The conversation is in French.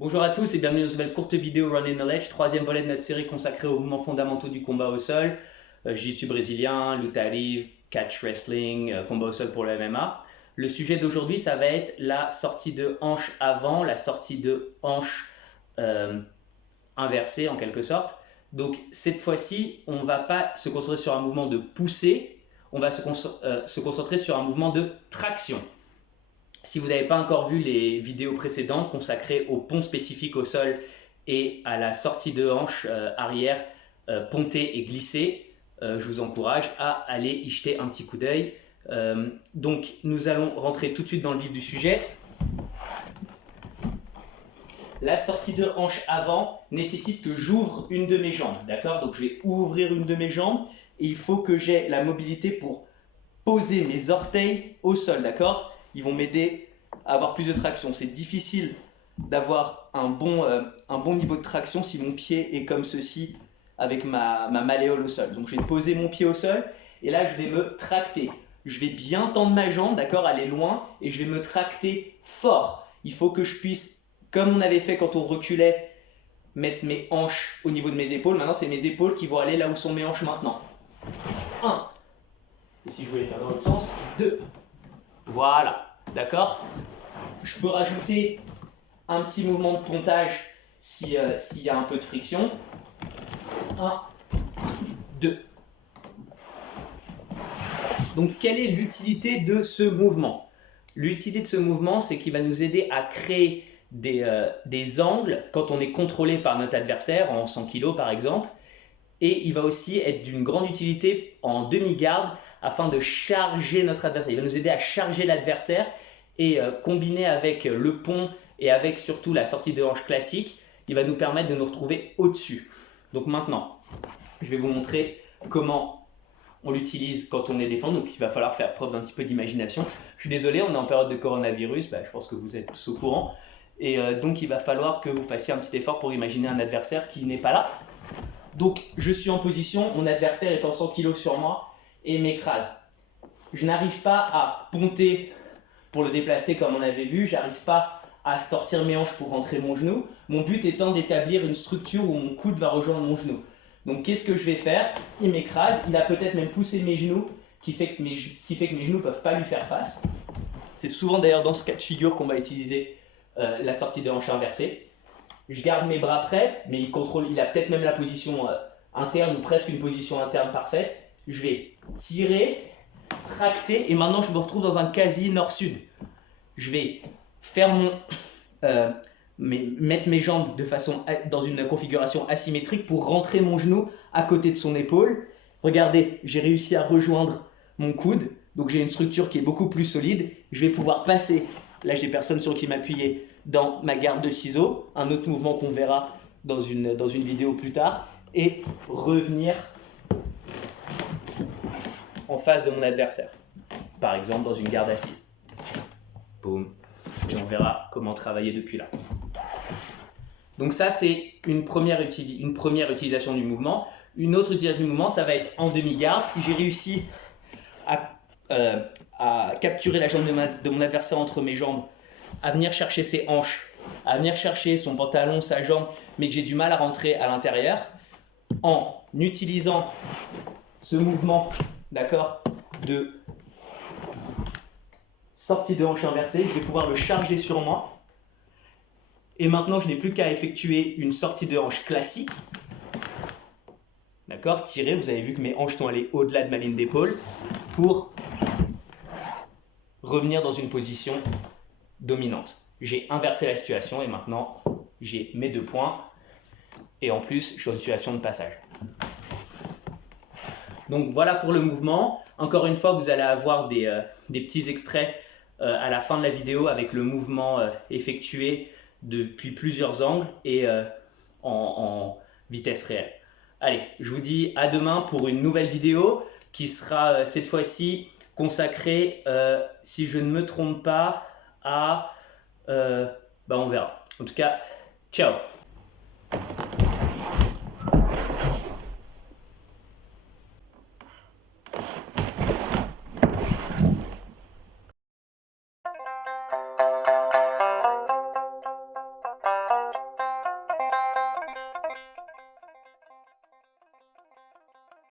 Bonjour à tous et bienvenue dans une nouvelle courte vidéo Run in Knowledge, troisième volet de notre série consacrée aux mouvements fondamentaux du combat au sol, jiu-jitsu brésilien, lutte livre, catch wrestling, combat au sol pour le MMA. Le sujet d'aujourd'hui, ça va être la sortie de hanche avant, la sortie de hanche inversée en quelque sorte. Donc cette fois-ci, on ne va pas se concentrer sur un mouvement de poussée, on va se concentrer sur un mouvement de traction. Si vous n'avez pas encore vu les vidéos précédentes consacrées au pont spécifique au sol et à la sortie de hanche arrière pontée et glissée, je vous encourage à aller y jeter un petit coup d'œil. Donc nous allons rentrer tout de suite dans le vif du sujet. La sortie de hanche avant nécessite que j'ouvre une de mes jambes, d'accord? Donc je vais ouvrir une de mes jambes et il faut que j'ai la mobilité pour poser mes orteils au sol, d'accord? Ils vont m'aider à avoir plus de traction. C'est difficile d'avoir un bon niveau de traction si mon pied est comme ceci avec ma malléole au sol. Donc je vais poser mon pied au sol et là je vais me tracter. Je vais bien tendre ma jambe, d'accord, aller loin et je vais me tracter fort. Il faut que je puisse, comme on avait fait quand on reculait, mettre mes hanches au niveau de mes épaules. Maintenant c'est mes épaules qui vont aller là où sont mes hanches maintenant. 1. Et si je voulais faire dans l'autre sens, 2. Voilà, d'accord? Je peux rajouter un petit mouvement de pontage s'il y a un peu de friction. 1, 2. Donc, quelle est l'utilité de ce mouvement? L'utilité de ce mouvement, c'est qu'il va nous aider à créer des angles quand on est contrôlé par notre adversaire, en 100 kg par exemple. Et il va aussi être d'une grande utilité en demi-garde afin de charger notre adversaire. Il va nous aider à charger l'adversaire et combiné avec le pont et avec surtout la sortie de hanche classique, il va nous permettre de nous retrouver au-dessus. Donc maintenant, je vais vous montrer comment on l'utilise quand on est défendu. Donc il va falloir faire preuve d'un petit peu d'imagination. Je suis désolé, on est en période de coronavirus, je pense que vous êtes tous au courant. Et donc il va falloir que vous fassiez un petit effort pour imaginer un adversaire qui n'est pas là. Donc je suis en position, mon adversaire est en 100 kg sur moi et m'écrase. Je n'arrive pas à ponter pour le déplacer comme on avait vu, j'arrive pas à sortir mes hanches pour rentrer mon genou. Mon but étant d'établir une structure où mon coude va rejoindre mon genou. Donc qu'est-ce que je vais faire? Il m'écrase, il a peut-être même poussé mes genoux, ce qui fait que mes genoux ne peuvent pas lui faire face. C'est souvent d'ailleurs dans ce cas de figure qu'on va utiliser la sortie de hanche inversée. Je garde mes bras prêts, mais il a peut-être même la position interne ou presque une position interne parfaite. Je vais tirer, tracter et maintenant je me retrouve dans un quasi nord-sud. Je vais faire mettre mes jambes dans une configuration asymétrique pour rentrer mon genou à côté de son épaule. Regardez, j'ai réussi à rejoindre mon coude, donc j'ai une structure qui est beaucoup plus solide. Je vais pouvoir passer, là j'ai personne sur qui m'appuyer, dans ma garde de ciseaux, un autre mouvement qu'on verra dans une vidéo plus tard, et revenir en face de mon adversaire, par exemple dans une garde assise. Boum. Et on verra comment travailler depuis là. Donc ça, c'est une première utilisation du mouvement. Une autre utilisation du mouvement, ça va être en demi-garde. Si j'ai réussi à capturer la jambe de mon adversaire entre mes jambes, à venir chercher ses hanches, à venir chercher son pantalon, sa jambe, mais que j'ai du mal à rentrer à l'intérieur, en utilisant ce mouvement, d'accord, de sortie de hanche inversée, je vais pouvoir le charger sur moi. Et maintenant, je n'ai plus qu'à effectuer une sortie de hanche classique. D'accord, tirer, vous avez vu que mes hanches sont allées au-delà de ma ligne d'épaule pour revenir dans une position dominante. J'ai inversé la situation et maintenant j'ai mes 2 points et en plus je suis en situation de passage. Donc voilà pour le mouvement. Encore une fois, vous allez avoir des petits extraits à la fin de la vidéo avec le mouvement effectué depuis plusieurs angles et en vitesse réelle. Allez, je vous dis à demain pour une nouvelle vidéo qui sera cette fois-ci consacrée, si je ne me trompe pas, à... on verra. En tout cas, ciao!